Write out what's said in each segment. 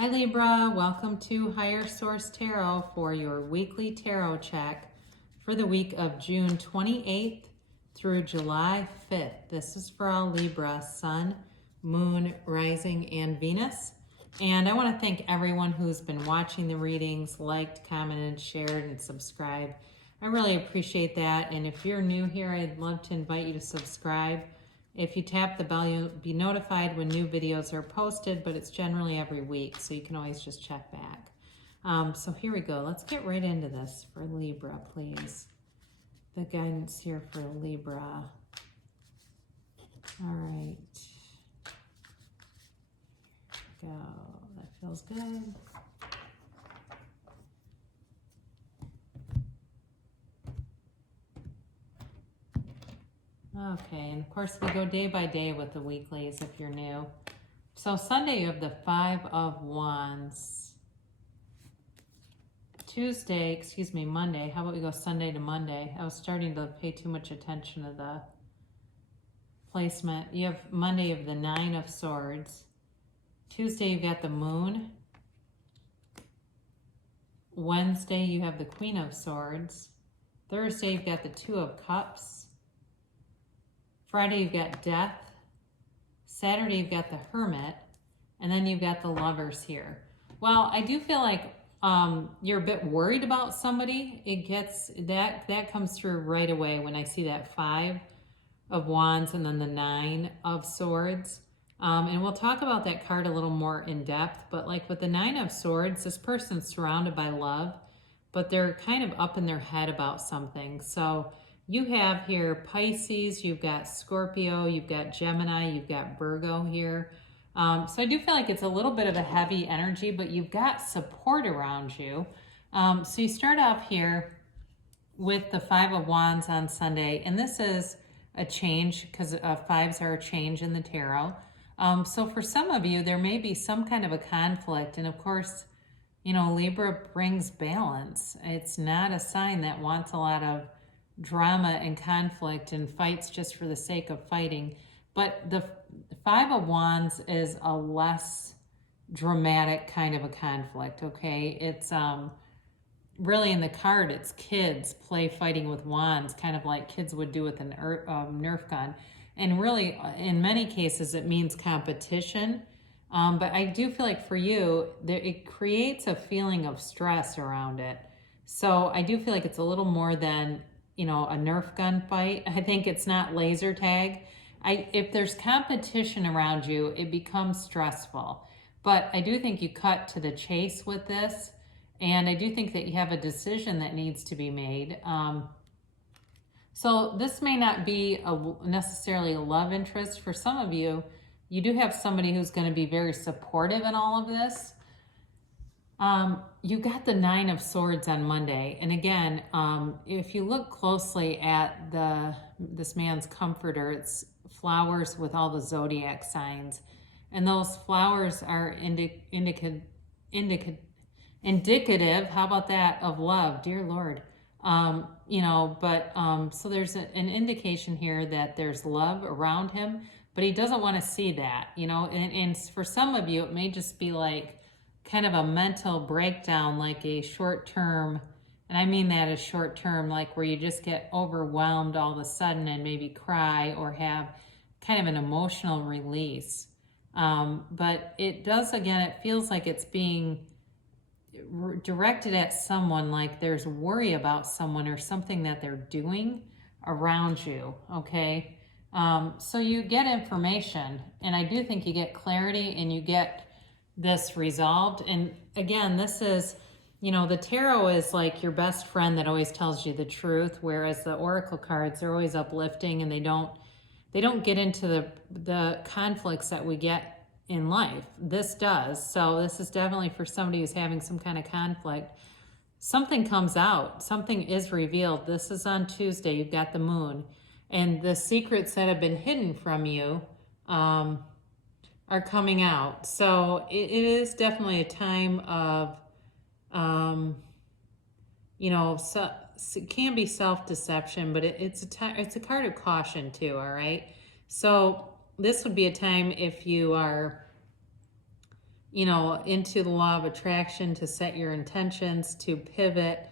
Hi Libra, welcome to Higher Source Tarot for your weekly tarot check for the week of June 28th through July 5th. This is for all Libra, Sun, Moon, Rising, and Venus. And I want to thank everyone who's been watching the readings, liked, commented, shared, and subscribed. I really appreciate that. And if you're new here, I'd love to invite you to subscribe. If you tap the bell, you'll be notified when new videos are posted, but it's generally every week, so you can always just check back. So here we go. Let's get right into this for Libra, please. The guidance here for Libra. All right. Go. That feels good. Okay, and of course we go day by day with the weeklies if you're new. So Sunday you have the Five of Wands. Monday. How about we go Sunday to Monday? I was starting to pay too much attention to the placement. You have Monday, you have the Nine of Swords. Tuesday you've got the Moon. Wednesday you have the Queen of Swords. Thursday you've got the Two of Cups. Friday, you've got Death. Saturday, you've got the Hermit. And then you've got the Lovers here. Well, I do feel like you're a bit worried about somebody. It gets, that comes through right away when I see that Five of Wands and then the Nine of Swords. And we'll talk about that card a little more in depth. But like with the Nine of Swords, this person's surrounded by love, but they're kind of up in their head about something. So you have here Pisces, you've got Scorpio, you've got Gemini, you've got Virgo here. So I do feel like it's a little bit of a heavy energy, but you've got support around you. So you start off here with the Five of Wands on Sunday, and this is a change because fives are a change in the tarot. So for some of you, there may be some kind of a conflict, and of course, you know, Libra brings balance. It's not a sign that wants a lot of drama and conflict and fights just for the sake of fighting. But the Five of Wands is a less dramatic kind of a conflict, okay? It's really in the card, it's kids play fighting with wands, kind of like kids would do with an Nerf gun. And really, in many cases, it means competition. But I do feel like for you, it creates a feeling of stress around it. So I do feel like it's a little more than, you know, a Nerf gun fight. I think it's not laser tag. If there's competition around you, it becomes stressful. But I do think you cut to the chase with this. And I do think that you have a decision that needs to be made. So this may not be necessarily a love interest. For some of you, you do have somebody who's going to be very supportive in all of this. You got the Nine of Swords on Monday. And again, if you look closely at this man's comforter, it's flowers with all the zodiac signs. And those flowers are indicative, how about that, of love, dear Lord. You know, but so there's an indication here that there's love around him, but he doesn't want to see that, you know, and for some of you, it may just be like kind of a mental breakdown, like a short term, and I mean that as short term, like where you just get overwhelmed all of a sudden and maybe cry or have kind of an emotional release. But it does, again, it feels like it's being directed at someone, like there's worry about someone or something that they're doing around you, okay? So you get information, and I do think you get clarity and you get this resolved. And again, this is, you know, the tarot is like your best friend that always tells you the truth, whereas the oracle cards are always uplifting, and they don't get into the conflicts that we get in life. This does. So this is definitely for somebody who's having some kind of conflict. Something comes out, something is revealed. This is on Tuesday. You've got the Moon, and the secrets that have been hidden from you are coming out. So it is definitely a time of, you know, it can be self-deception, but it's a card of caution too, all right? So this would be a time if you are into the law of attraction, to set your intentions, to pivot,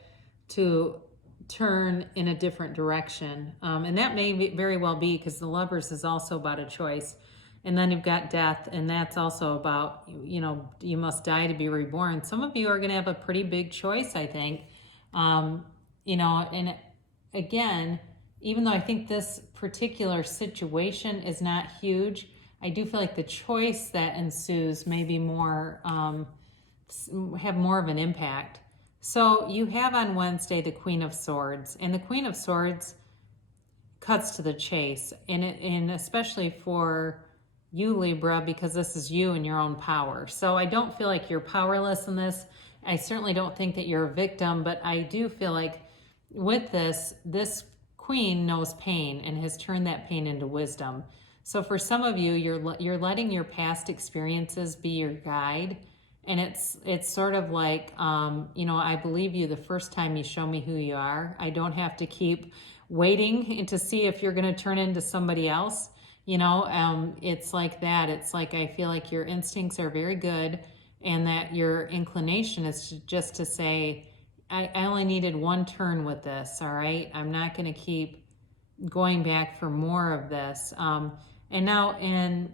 to turn in a different direction. And that may very well be, because the Lovers is also about a choice. And then you've got Death, and that's also about, you must die to be reborn. Some of you are going to have a pretty big choice, I think. And again, even though I think this particular situation is not huge, I do feel like the choice that ensues may be more, have more of an impact. So you have on Wednesday the Queen of Swords, and the Queen of Swords cuts to the chase, and especially for you, Libra, because this is you and your own power. So I don't feel like you're powerless in this. I certainly don't think that you're a victim, but I do feel like with this queen knows pain and has turned that pain into wisdom. So for some of you, you're letting your past experiences be your guide. And it's sort of like, I believe you the first time you show me who you are. I don't have to keep waiting to see if you're going to turn into somebody else. It's like that. It's like, I feel like your instincts are very good, and that your inclination is just to say, I only needed one turn with this. All right. I'm not going to keep going back for more of this. And now in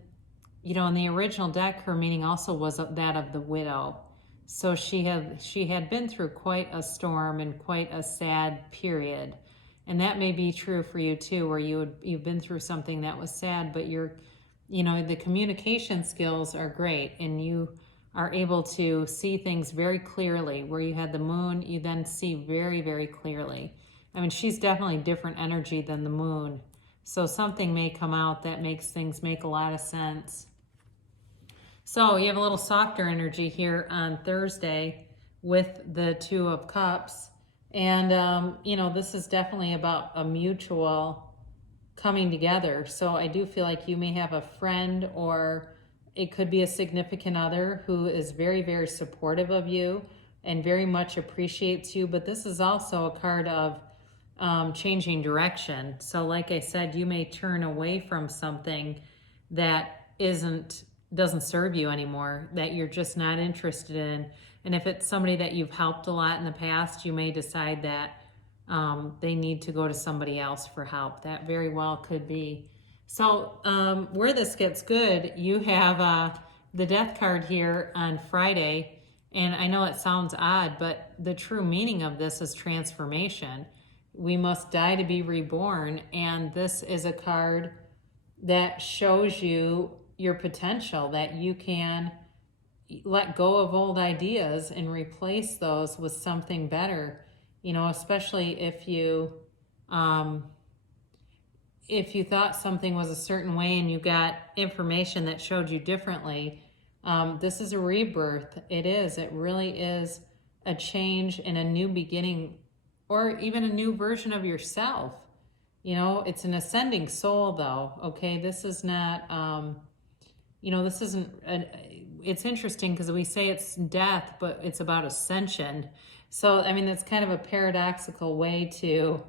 the original deck, her meaning also was that of the widow. So she had been through quite a storm and quite a sad period. And that may be true for you too, where you've been through something that was sad, but the communication skills are great, and you are able to see things very clearly. Where you had the moon, you then see very, very clearly. I mean, she's definitely different energy than the moon. So something may come out that makes things make a lot of sense. So you have a little softer energy here on Thursday with the Two of Cups. And, this is definitely about a mutual coming together. So I do feel like you may have a friend, or it could be a significant other who is very, very supportive of you and very much appreciates you. But this is also a card of changing direction. So like I said, you may turn away from something that doesn't serve you anymore, that you're just not interested in. And if it's somebody that you've helped a lot in the past, you may decide that they need to go to somebody else for help. That very well could be. So where this gets good, you have the Death card here on Friday. And I know it sounds odd, but the true meaning of this is transformation. We must die to be reborn. And this is a card that shows you your potential, that you can let go of old ideas and replace those with something better, especially if you thought something was a certain way and you got information that showed you differently. This is a rebirth. It really is a change and a new beginning, or even a new version of yourself. It's an ascending soul though. Okay. This is not, this isn't, it's interesting because we say it's death, but it's about ascension. So, I mean, that's kind of a paradoxical way to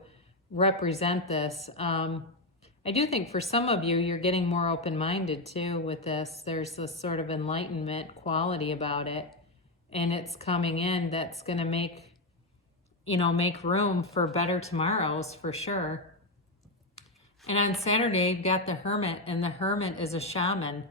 represent this. I do think for some of you, you're getting more open-minded too with this. There's this sort of enlightenment quality about it, and it's coming in that's going to make room for better tomorrows for sure. And on Saturday, you've got the Hermit, and the Hermit is a shaman.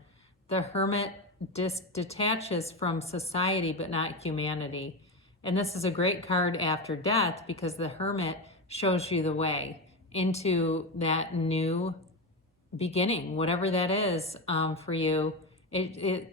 The Hermit detaches from society but not humanity. And this is a great card after death, because the Hermit shows you the way into that new beginning, whatever that is for you. He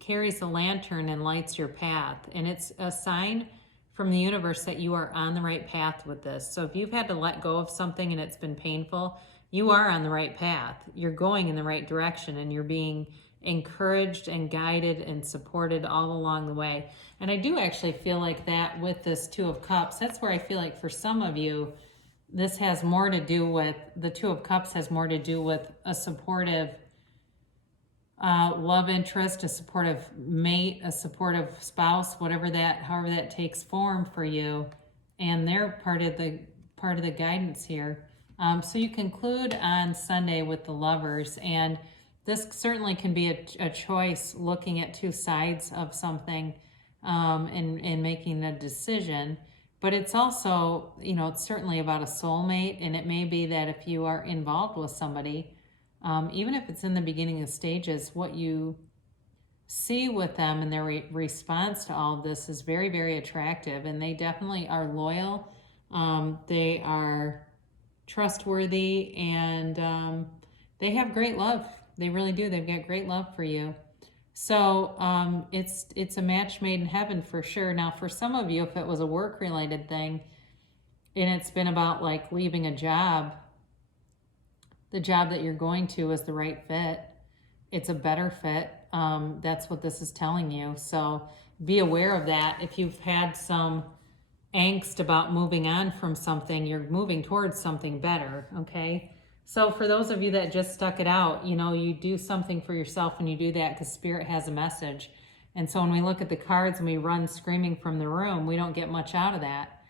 carries a lantern and lights your path, and it's a sign from the universe that you are on the right path with this. So if you've had to let go of something and it's been painful, you are on the right path. You're going in the right direction, and you're being encouraged and guided and supported all along the way. And I do actually feel like that with this Two of Cups. That's where I feel like for some of you, this has more to do with, the Two of Cups has more to do with a supportive love interest, a supportive mate, a supportive spouse, however that takes form for you. And they're part of the guidance here. So you conclude on Sunday with the Lovers, and this certainly can be a choice, looking at two sides of something, and making a decision. But it's also, it's certainly about a soulmate, and it may be that if you are involved with somebody, even if it's in the beginning of stages, what you see with them and their response to all of this is very, very attractive, and they definitely are loyal. They are trustworthy, and they have great love. They really do. They've got great love for you. So it's a match made in heaven for sure. Now, for some of you, if it was a work-related thing and it's been about like leaving a job, the job that you're going to is the right fit. It's a better fit. That's what this is telling you. So be aware of that. If you've had some angst about moving on from something, you're moving towards something better, okay? So for those of you that just stuck it out, you do something for yourself when you do that, because Spirit has a message. And so when we look at the cards and we run screaming from the room, we don't get much out of that.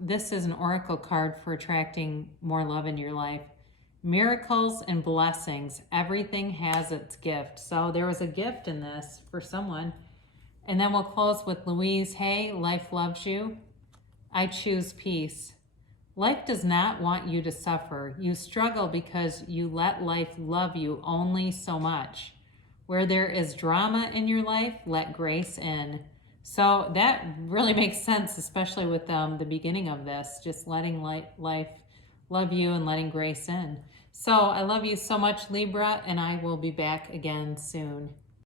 This is an oracle card for attracting more love in your life. Miracles and blessings. Everything has its gift. So there was a gift in this for someone. And then we'll close with Louise. Hey, life loves you. I choose peace. Life does not want you to suffer. You struggle because you let life love you only so much. Where there is drama in your life, let grace in. So that really makes sense, especially with the beginning of this, just letting life love you and letting grace in. So I love you so much, Libra, and I will be back again soon.